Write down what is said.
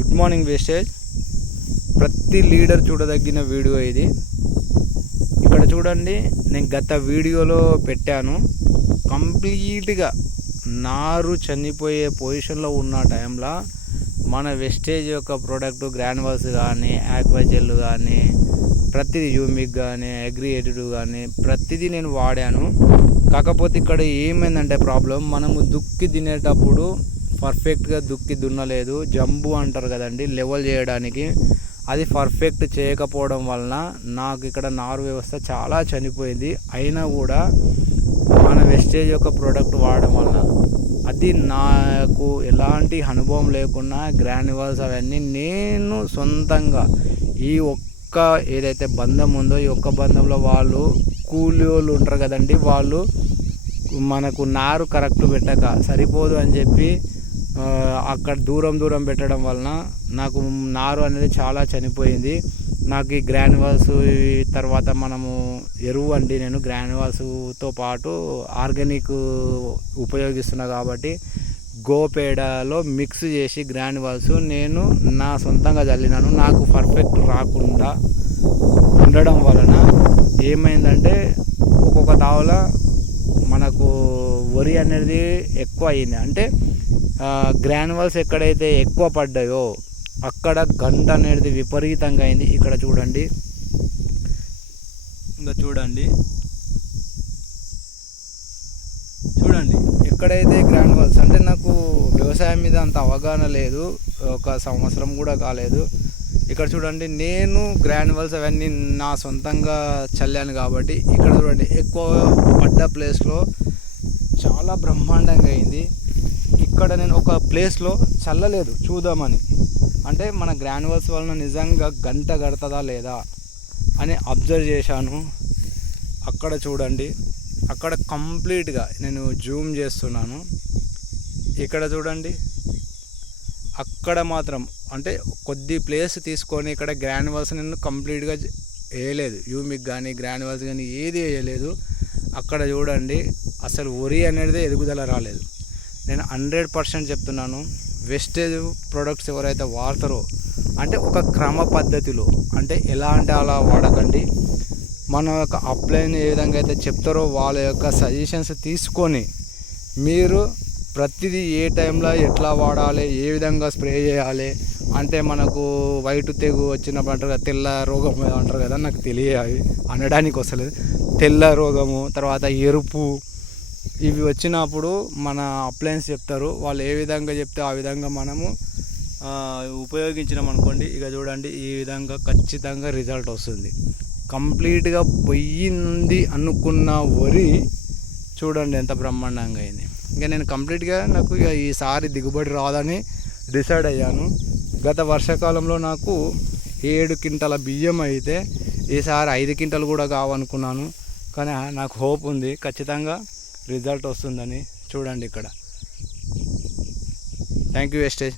Good morning wastage. ప్రతి leader చూడదగిన video ఇది. ఇక్కడ చూడండి, నేను గత వీడియోలో పెట్టాను. కంప్లీట్గా నారు చనిపోయే పొజిషన్లో ఉన్న టైంలో మన వెస్టేజ్ యొక్క ప్రోడక్ట్ గ్రాన్యువల్స్ కానీ, ఆక్వాజెల్ కానీ, ప్రతిదీ యూమిక్ కానీ, అగ్రియేటెడ్ కానీ ప్రతిదీ నేను వాడాను. కాకపోతే ఇక్కడ ఏమైందంటే ప్రాబ్లం, మనము దుక్కి తినేటప్పుడు పర్ఫెక్ట్గా దుక్కి దున్నలేదు. జంబు అంటారు కదండి, లెవెల్ చేయడానికి, అది పర్ఫెక్ట్ చేయకపోవడం వలన నాకు ఇక్కడ నారు వ్యవస్థ చాలా చనిపోయింది. అయినా కూడా మన వెస్టేజ్ యొక్క ప్రోడక్ట్ వాడడం వలన, అది నాకు ఎలాంటి అనుభవం లేకుండా గ్రాన్యువల్స్ అవన్నీ నేను సొంతంగా ఈ ఒక్క ఏదైతే బంధం ఉందో, ఈ ఒక్క బంధంలో వాళ్ళు కూలి వాళ్ళు ఉంటారు కదండి, వాళ్ళు మనకు నారు కరెక్ట్ పెట్టక సరిపోదు అని చెప్పి అక్కడ దూరం పెట్టడం వలన నాకు నారు అనేది చాలా చనిపోయింది. నాకు ఈ గ్రాన్యువల్స్ తర్వాత మనము ఎరువు అండి, నేను గ్రాన్యువల్స్తో పాటు ఆర్గానిక్ ఉపయోగిస్తున్నా కాబట్టి గోపేడలో మిక్స్ చేసి గ్రాన్యువల్స్ నేను నా సొంతంగా చల్లినాను. నాకు పర్ఫెక్ట్ రాకుండా ఉండడం వలన ఏమైందంటే ఒక్కొక్క తావల మనకు వరి అనేది ఎక్కువ అయింది. అంటే గ్రాన్యువల్స్ ఎక్కడైతే ఎక్కువ పడ్డాయో అక్కడ గంట అనేది విపరీతంగా అయింది. ఇక్కడ చూడండి, ఇంకా చూడండి ఎక్కడైతే గ్రాన్యువల్స్, అంటే నాకు వ్యవసాయం మీద అంత అవగాహన లేదు, ఒక సంవత్సరం కూడా కాలేదు. ఇక్కడ చూడండి, నేను గ్రాన్యువల్స్ అవన్నీ నా సొంతంగా చల్లాను కాబట్టి ఇక్కడ చూడండి, ఎక్కువ పడ్డ ప్లేస్లో చాలా బ్రహ్మాండంగా అయింది. ఇక్కడ నేను ఒక ప్లేస్లో చల్లలేదు చూద్దామని, అంటే మన గ్రాన్యువల్స్ వలన నిజంగా గంట గడుతుందా లేదా అని అబ్జర్వ్ చేశాను. అక్కడ చూడండి, అక్కడ కంప్లీట్గా నేను జూమ్ చేస్తున్నాను. ఇక్కడ చూడండి, అక్కడ మాత్రం అంటే కొద్ది ప్లేస్ తీసుకొని ఇక్కడ గ్రాన్యువల్స్ నేను కంప్లీట్గా వేయలేదు, యూమిక్ కానీ గ్రాన్యువల్స్ కానీ ఏది వేయలేదు. అక్కడ చూడండి, అసలు వరి అనేది ఎదుగుదల రాలేదు. నేను 100% చెప్తున్నాను, వెస్టేజ్ ప్రొడక్ట్స్ ఎవరైతే వాడతారో అంటే ఒక క్రమ పద్ధతిలో, అంటే ఎలా అంటే అలా వాడకండి. మన యొక్క అప్లైన్ ఏ విధంగా అయితే చెప్తారో వాళ్ళ యొక్క సజెషన్స్ తీసుకొని మీరు ప్రతిదీ ఏ టైంలో ఎట్లా వాడాలి, ఏ విధంగా స్ప్రే చేయాలి, అంటే మనకు వైట్ తెగు వచ్చినప్పుడు అంటారు కదా, తెల్ల రోగం అంటారు కదా, నాకు తెలియాలి అనడానికి వస్తలేదు. తెల్ల రోగము, తర్వాత ఎరుపు, ఇవి వచ్చినప్పుడు మన అప్లయన్స్ చెప్తారు, వాళ్ళు ఏ విధంగా చెప్తే ఆ విధంగా మనము ఉపయోగించినాం అనుకోండి. ఇక చూడండి, ఈ విధంగా ఖచ్చితంగా రిజల్ట్ వస్తుంది. కంప్లీట్గా పోయింది అనుకున్న వరి చూడండి ఎంత బ్రహ్మాండంగా అయింది. ఇంకా నేను కంప్లీట్గా నాకు ఇక ఈసారి దిగుబడి రాదని డిసైడ్ అయ్యాను. గత వర్షాకాలంలో నాకు 7 క్వింటాల బియ్యం అయితే ఈసారి 5 క్వింటాలు కూడా కావనుకున్నాను. కానీ నాకు హోప్ ఉంది, ఖచ్చితంగా రిజల్ట్ వస్తుందని. చూడండి ఇక్కడ. Thank you wastage.